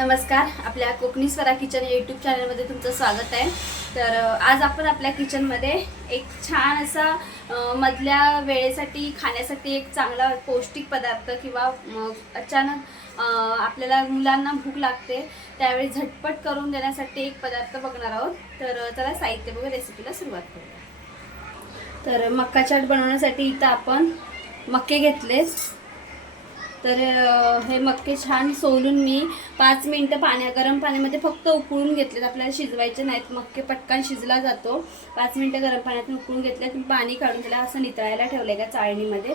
नमस्कार आपल्या Konkani Swara kitchen YouTube चॅनलमध्ये तुमचं स्वागत आहे. तर आज आपण आपल्या किचनमध्ये एक छान असा मधल्या वेळेसाठी खाण्यासाठी एक चांगला पौष्टिक पदार्थ किंवा अचानक आपल्याला मुलांना भूक लागते त्यावेळी झटपट करून देण्यासाठी एक पदार्थ बघणार आहोत. तर त्याला साहित्य बघा रेसिपीला सुरुवात करूया. तर मक्का चाट बनवण्यासाठी इथं आपण मक्के घेतलेच तर हे मक्के छान सोलून मी पाच मिनटं पाण्या गरम पाण्यामध्ये फक्त उकळून घेतलेत. आपल्याला शिजवायचे नाहीत. मक्के पटकन शिजला जातो. पाच मिनटं गरम पाण्यातून उकळून घेतल्यात मी पाणी काढून त्याला असं नितळायला ठेवलं आहे का चाळणीमध्ये.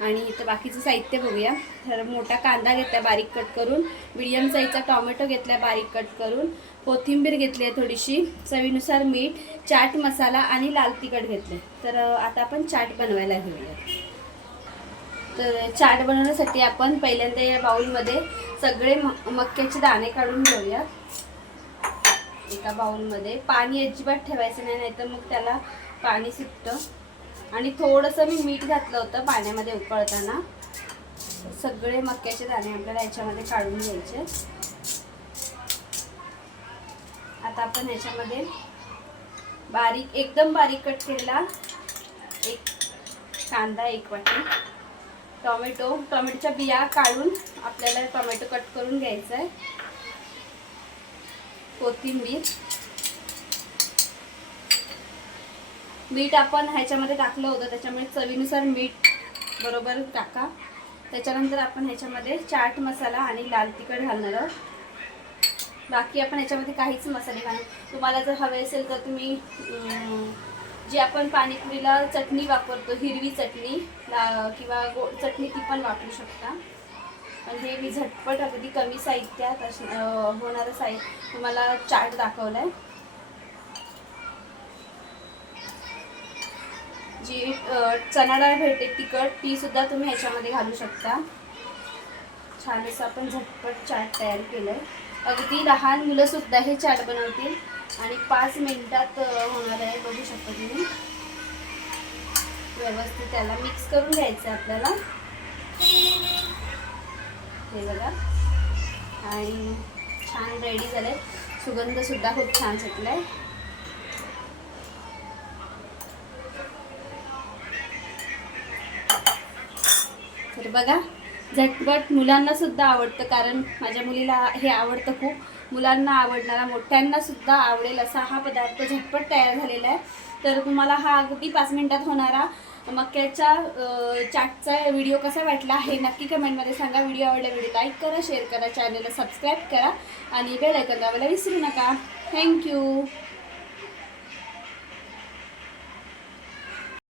आणि इथं बाकीचं साहित्य बघूया. तर मोठा कांदा घेतला बारीक कट करून. मिडियम साईजचा टॉमॅटो घेतला बारीक कट करून. कोथिंबीर घेतली आहे थोडीशी. चवीनुसार मीठ चाट मसाला आणि लाल तिखट घेतलं तर आता आपण चाट बनवायला घेऊया तर चाट बनवण्यासाठी आपण पहिल्यांदा या बाउलमध्ये सगळे म- मक्याचे दाणे काढून घेऊया. एका बाउलमध्ये. पाणी अजिबात ठेवायचं नाही नाहीतर मग त्याला पाणी सुटतं. आणि थोडंसं मी मीठ घातलं होतं पाण्यामध्ये उकळताना. सगळे मक्याचे दाणे आपल्याला याच्यामध्ये काढून घ्यायचे. आता आपण याच्यामध्ये बारीक एकदम बारीक कट केलेला एक कांदा एक वाटी टोमॅटो टोमॅटोच्या बिया काढून आपल्याला टोमॅटो कट करून घ्यायचा आहे कोथिंबीर. मीठ आपण ह्याच्यामध्ये टाकलं होतं त्याच्यामुळे चवीनुसार मीठ बरोबर टाका. त्याच्यानंतर आपण ह्याच्यामध्ये चाट मसाला आणि लाल तिखट घालणार आहोत. बाकी आपण ह्याच्यामध्ये काहीच मसाले घालू तुम्हाला जर हवे असेल तर तुम्ही जी आपण पाणीपुरीला चटणी वापरतो हिरवी चटणी किंवा गो चटणी ती पण वापरू शकता. म्हणजे मी झटपट अगदी कमी साहित्यात अश होणारं साहित्य तुम्हाला चाट दाखवलं आहे जी चणा डाळ भेटते तिखट ती सुद्धा तुम्ही ह्याच्यामध्ये घालू शकता. छान असं आपण झटपट चाट तयार केलं आहे अगदी लहान मुलं सुद्धा हे चाट बनवतील. आणि पाच मिनिटात होणार आहे बघू शकता तुम्ही. व्यवस्थित त्याला मिक्स करून घ्यायचं आहे आपल्याला. हे बघा. आणि छान रेडी झाले सुगंध सुद्धा खूप छान सुटलाय. तर बघा. झटपट मुलांनासुद्धा आवडतं कारण माझ्या मुलीला हे आवडतं खूप. मुलांना आवडणारा मोठ्यांनासुद्धा आवडेल असा हा पदार्थ झटपट तयार झालेला आहे. तर तुम्हाला हा अगदी पाच मिनटात होणारा मक्याच्या चाटचा व्हिडिओ कसा वाटला हे नक्की कमेंटमध्ये सांगा. व्हिडिओ आवडला व्हिडिओ लाईक करा शेअर करा चॅनलला सबस्क्राईब करा आणि बेल ऐकन दाबायला विसरू नका. थँक्यू